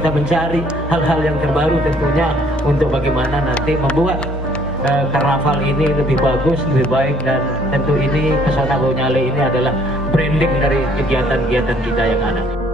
kita mencari hal-hal yang terbaru tentunya untuk bagaimana nanti membuat karnaval ini lebih bagus, lebih baik, dan tentu ini Pesona Bonyale ini adalah branding dari kegiatan-kegiatan kita yang ada.